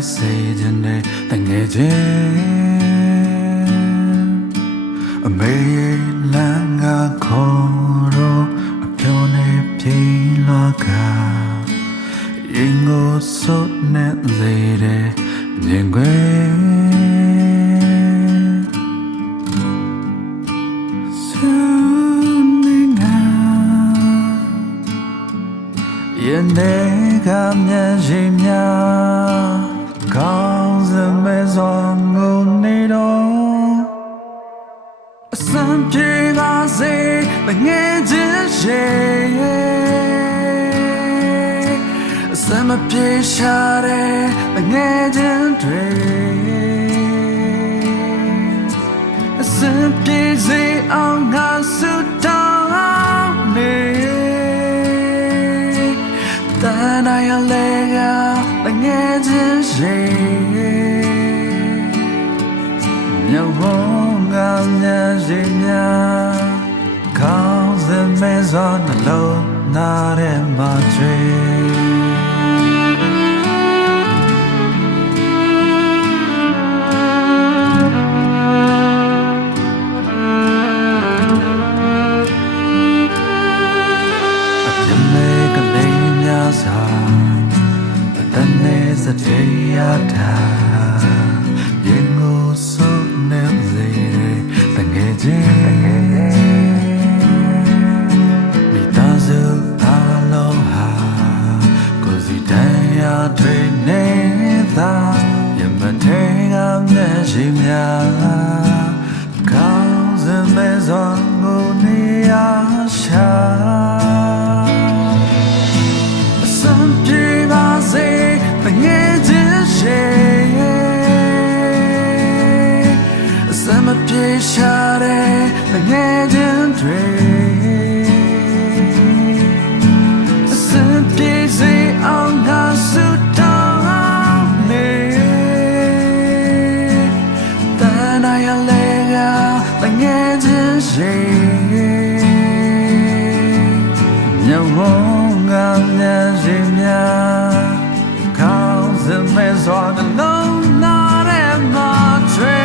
လိုက်စေခြင်းနဲ့တငယ်ချင်းအမေလမ်းကခေါ်တော့အပြောနဲ့ပြေးလာကရင်ကိုစွတ်နဲ့စေတဲ့မြင်ခွေရင်ထဲကမျက်ရည်များကောင်းစမဲစွာငုံနေတော့အစံပြေပါစေတငယ်ချင်းရှိအစံမပြေရှာတဲ့တငယ်ချင်းတွေအစံပြေစေအောင်ငါဆုတောင်းနေတန်တိုင်းရလေကတငယ်ချင်းရှိမြေဝုန်းကမျက်ရည်များခေါင်းစမဲစွာနှလုံးနာထဲမှာကျွေတန်နေစတဲ့ရတာရင်ကိုစုံနေစေတငယ်ချင်းမိသားစုအလုံးဟာကိုယ်စီတရားတွေနေတာရမထဲကမျက်ရည်များကောင်းစမဲစွာကိုနေရရှာတငယ်ချင်းရှိအစမပြေရှာတဲ့တငယ်ချင်းတွေအစပြေစေအောင်ငါဆုတောင်းနေတန်တိုင်းရလေကတငယ်ချင်းရှိမြေဝုန်းကမျက်ရည်များမဲစွာနှလုံးနာထဲမှာကျွေ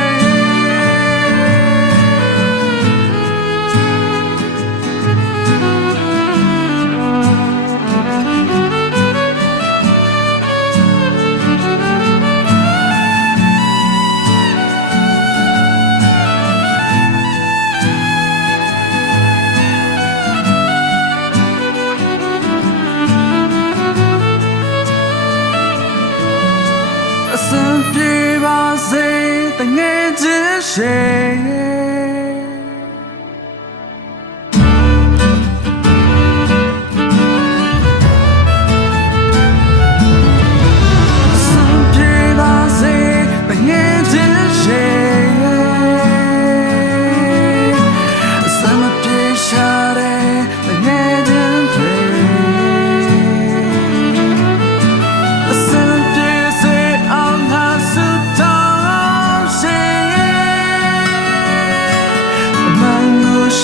ပြေပါစေတငယ်ချင်းရှိ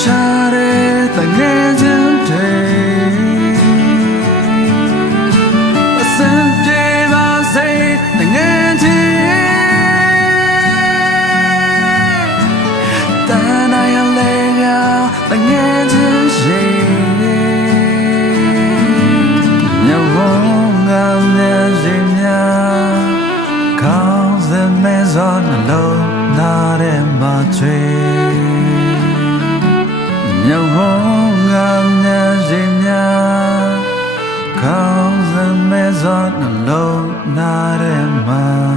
ရှာတဲ့တငယ်ချင်းတွေအစံပြေပါစေတငယ်ချင်းတန်တိုင်းရလေကတငယ်ချင်းရှိမြေဝုန်းကမျက်ရည်များခေါင်းစမဲစွာနှလုံးနာထဲမှာကျွေမြေဝုန်းကမျက်ရည်များခေါင်းစမဲစွာနှလုံးနာထဲမှာ